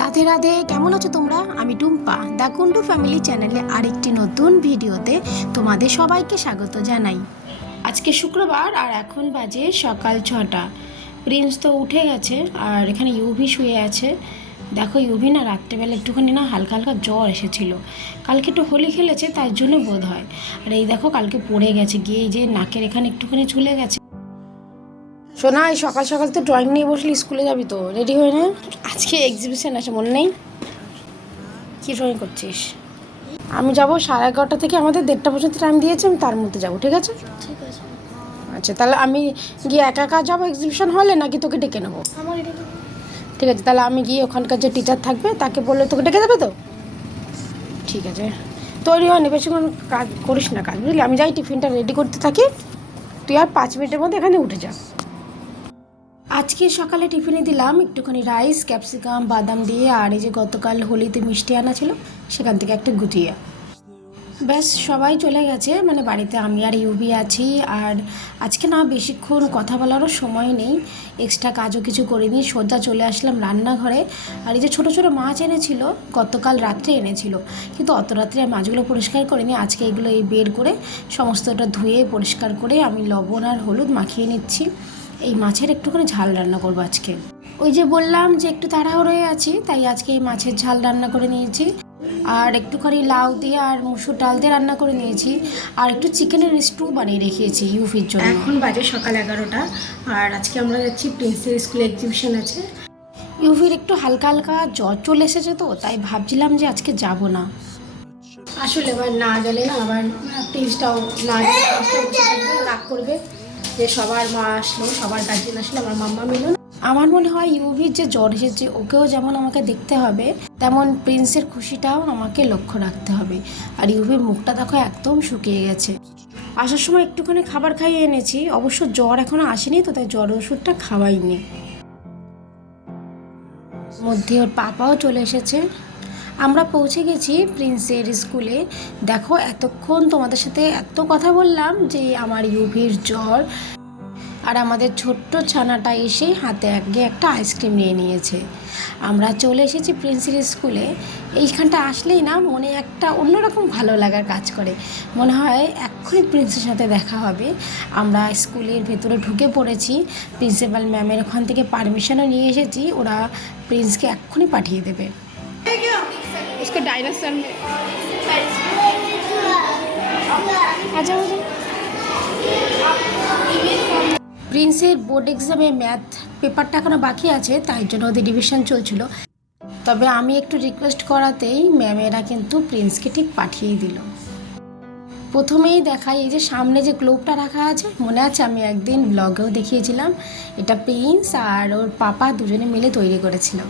রাধে রাধে, কেমন আছো তোমরা? আমি টুম্পা, দ্য কুন্ডু ফ্যামিলি চ্যানেলে আরেকটি নতুন ভিডিওতে তোমাদের সবাইকে স্বাগত জানাই। আজকে শুক্রবার আর এখন বাজে সকাল 6টা। প্রিন্স তো উঠে গেছে আর এখানে ইউভি শুয়ে আছে। দেখো ইউভি না রাত্রেবেলা একটুখানি না হালকা হালকা জ্বর এসেছিলো, কালকে একটু হোলি খেলেছে তার জন্য বোধ হয়। আর এই দেখো কালকে পড়ে গেছে গিয়ে, এই যে নাকের এখানে একটুখানি ঝুলে গেছে। শোনা, এই সকাল সকাল তো ড্রয়িং নিয়ে বসলি, স্কুলে যাবি তো, রেডি হয়ে না? আজকে এক্সিবিশন আছে, মনে নেই? কী ড্রয়িং করছিস? আমি যাবো 11:30 থেকে, আমাদের 1:30 পর্যন্ত টাইম দিয়েছে, আমি তার মধ্যে যাবো, ঠিক আছে? ঠিক আছে। আচ্ছা তাহলে আমি গিয়ে একা একা যাবো এক্সিবিশন হলে, নাকি তোকে ডেকে নেবো? ঠিক আছে, তাহলে আমি গিয়ে ওখানকার যে টিচার থাকবে তাকে বললে তোকে ডেকে দেবে তো? ঠিক আছে, তৈরি হয়নি, বেশিক্ষণ কাজ করিস না, কাজ বুঝলি। আমি যাই টিফিনটা রেডি করতে থাকি, তুই আর 5 মিনিটের মধ্যে এখানে উঠে যা। আজকে সকালে টিফিনে দিলাম একটুখানি রাইস, ক্যাপসিকাম, বাদাম দিয়ে, আর এই যে গতকাল হোলিতে মিষ্টি আনা ছিল সেখান থেকে একটা গুজিয়া। ব্যাস সবাই চলে গেছে, মানে বাড়িতে আমি আর ইউবি আছি। আর আজকে না বেশিক্ষণ কথা বলারও সময় নেই, এক্সট্রা কাজও কিছু করিনি, সোজা চলে আসলাম রান্নাঘরে। আর এই যে ছোটো ছোটো মাছ এনেছিল, গতকাল রাত্রে এনেছিল, কিন্তু অত রাত্রে মাছগুলো পরিষ্কার করিনি। আজকে এগুলো এই বের করে সমস্তটা ধুয়ে পরিষ্কার করে আমি লবণ আর হলুদ মাখিয়ে নিচ্ছি। এই মাছের একটুখানি ঝাল রান্না করবো আজকে। ওই যে বললাম যে একটু তাড়াহুড়োয় আছি, তাই আজকে এই মাছের ঝাল রান্না করে নিয়েছি। আর একটুখানি লাউ দিয়ে আর মুসুর ডাল দিয়ে রান্না করে নিয়েছি। আর একটু চিকেনের স্টু বানিয়ে রেখেছি ইউফির জন্য। এখন বাজে সকাল 11টা, আর আজকে আমরা যাচ্ছি প্রিন্সের স্কুলে, এক্সিবিশন আছে। ইউফির একটু হালকা হালকা জ্বর চলে এসেছে, তো তাই ভাবছিলাম যে আজকে যাব না। আসলে আবার না গেলে না, আবার প্রিন্সটাও না রাগ করবে যে সবার মা আসলো, সবার গার্জেন আসলো, আমার মাম্মা মিলো না। আমার মনে হয় ইউভির যে জ্বর এসেছে, ওকেও যেমন আমাকে দেখতে হবে, তেমন প্রিন্সের খুশিটাও আমাকে লক্ষ্য রাখতে হবে। আর ইউভির মুখটা দেখো একদম শুকিয়ে গেছে। আসার সময় একটুখানি খাবার খাইয়ে এনেছি, অবশ্য জ্বর এখনো আসেনি তো, তাই জ্বর ওষুধটা খাওয়াইনি। মধ্যে ওর পাপাও চলে এসেছে। আমরা পৌঁছে গেছি প্রিন্সের স্কুলে। দেখো এতক্ষণ তোমাদের সাথে এত কথা বললাম যে আমার ইউভির জ্বর, আর আমাদের ছোট্ট ছানাটা এসে হাতে আগে একটা আইসক্রিম নিয়ে নিয়েছে। আমরা চলে এসেছি প্রিন্সের স্কুলে। এইখানটা আসলেই না মনে একটা অন্যরকম ভালো লাগার কাজ করে, মনে হয় এক্ষুনি প্রিন্সের সাথে দেখা হবে। আমরা স্কুলের ভেতরে ঢুকে পড়েছি, প্রিন্সিপাল ম্যামের ওখান থেকে পারমিশনও নিয়ে এসেছি, ওরা প্রিন্সকে এক্ষুনি পাঠিয়ে দেবে। उसको डायनासोर में आजा প্রিন্সের বোর্ড এক্সামে ম্যাথ পেপারটা এখনো বাকি আছে, তাই জন্য ওদের রিভিশন চলছিল। তবে আমি একটু রিকোয়েস্ট করাতেই ম্যামেরা কিন্তু প্রিন্সকে ঠিক পাঠিয়ে দিল। প্রথমেই দেখাই, এই যে সামনে যে গ্লোবটা রাখা আছে, মনে আছে আমি একদিন ব্লগেও দেখিয়েছিলাম, এটা প্রিন্স আর ওর পাপা দুজনে মিলে তৈরি করেছিল।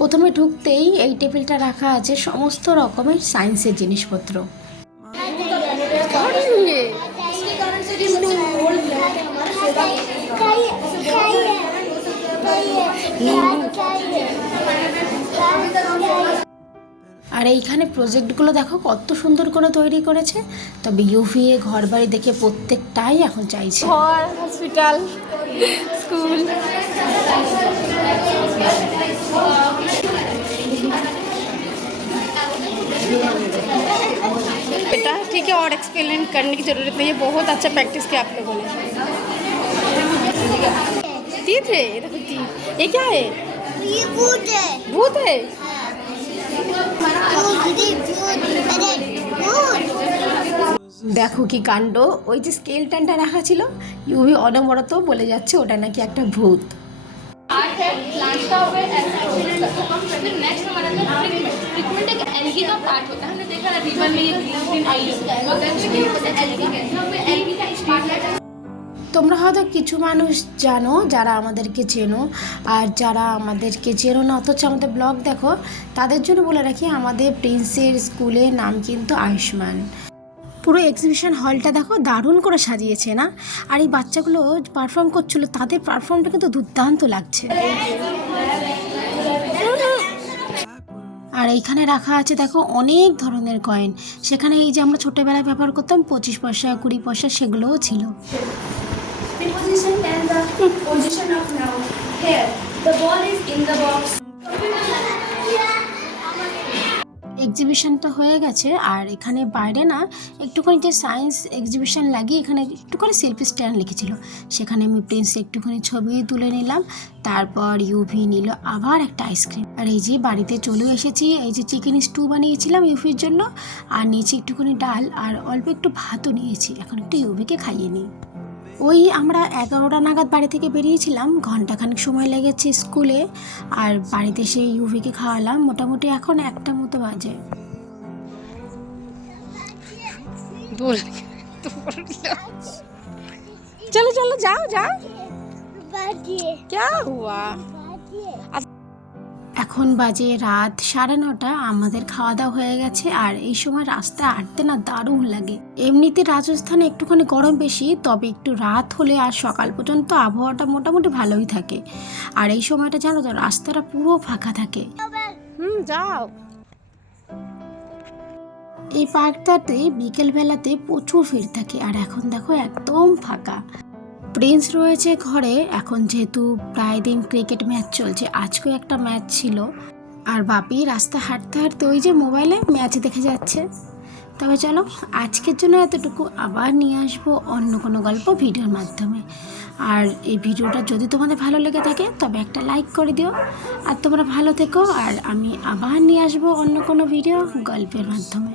প্রথমে ঢুকতেই এই টেবিলটা রাখা আছে সমস্ত রকমের সায়েন্সের জিনিসপত্র। আর এইখানে প্রজেক্টগুলো দেখো কত সুন্দর করে তৈরি করেছে। তবে ইউভিএ ঘর বাড়ি দেখে প্রত্যেকটাই এখন চাইছে ঘর, হসপিটাল, স্কুল। बेटा ठीक है, और एक्सप्लेन करने की ज़रूरत नहीं है, बहुत अच्छा प्रैक्टिस किया आप लोगों ने। तीत है, देखो तीत, ये क्या है? ये भूत है। भूत है? দেখো কি কাণ্ড, ওই যে স্কেলটানটা রাখা ছিল, ইউভি অনবরত বলে যাচ্ছে ওটা নাকি একটা ভূত। তোমরা হয়তো কিছু মানুষ জানো যারা আমাদেরকে চেনো, আর যারা আমাদেরকে চেনো না অথচ আমাদের ব্লগ দেখো, তাদের জন্য বলে রাখি আমাদের প্রিন্সের স্কুলের নাম কিন্তু আয়ুষ্মান। পুরো এক্সিবিশন হলটা দেখো দারুণ করে সাজিয়েছে না? আর এই বাচ্চাগুলো পারফর্ম করছিল, তাদের পারফর্মটা কিন্তু দুর্দান্ত লাগছে। আর এইখানে রাখা আছে দেখো অনেক ধরনের কয়েন, সেখানে এই যে আমরা ছোটোবেলায় ব্যবহার করতাম 25 পয়সা, 20 পয়সা, সেগুলোও ছিল। Position and the position of now. Here, the ball is in the box. Exhibition তো হয়ে গেছে, আর এখানে বাইরে না একটুখানি যে সায়েন্স এক্সিবিশন লাগিয়ে এখানে একটুখানি সেলফি স্ট্যান্ড লিখেছিল, সেখানে আমি প্রিন্স একটুখানি ছবি তুলে নিলাম। তারপর ইউভি নিল আবার একটা আইসক্রিম। আর এই যে বাড়িতে চলে এসেছি, এই যে চিকেন স্টু বানিয়েছিলাম ইউভির জন্য, আর নিয়েছি একটুখানি ডাল আর অল্প একটু ভাতও নিয়েছি। এখন একটু ইউভিকে খাইয়ে নিই। ওই আমরা 11টা নাগাদ বাড়ি থেকে বেরিয়েছিলাম, ঘন্টাখানেক সময় লেগেছে স্কুলে, আর বাড়িতে এসে ইউভিকে খাওয়ালাম। মোটামুটি এখন 1টা মতো বাজে। চলো চলো যাও যাও, क्या हुआ? এখন বাজে রাত 9:30। আমাদের খাওয়া দাওয়া হয়ে গেছে, আর এই সময় রাস্তায় হাঁটতে না দারুণ লাগে। এমনিতে রাজস্থানে একটুখানি গরম বেশি, তবে একটু রাত হলে আর সকাল পর্যন্ত আবহাওয়াটা মোটামুটি ভালোই থাকে। আর এই সময়টা জানো তো রাস্তাটা পুরো ফাঁকা থাকে। যাও। এই পার্কটাতে বিকেল বেলাতে প্রচুর ভিড় থাকে, আর এখন দেখো একদম ফাঁকা। প্রিন্স রয়েছে ঘরে এখন, যেহেতু প্রায় দিন ক্রিকেট ম্যাচ চলছে, আজকেও একটা ম্যাচ ছিল। আর বাপি রাস্তা হাঁটতে হাঁটতে ওই যে মোবাইলে ম্যাচ দেখে যাচ্ছে। তবে চলো আজকের জন্য এতটুকু, আবার নিয়ে আসবো অন্য কোনো গল্প ভিডিওর মাধ্যমে। আর এই ভিডিওটা যদি তোমাদের ভালো লেগে থাকে তবে একটা লাইক করে দিও। আর তোমরা ভালো থেকো, আর আমি আবার নিয়ে আসবো অন্য কোনো ভিডিও গল্পের মাধ্যমে।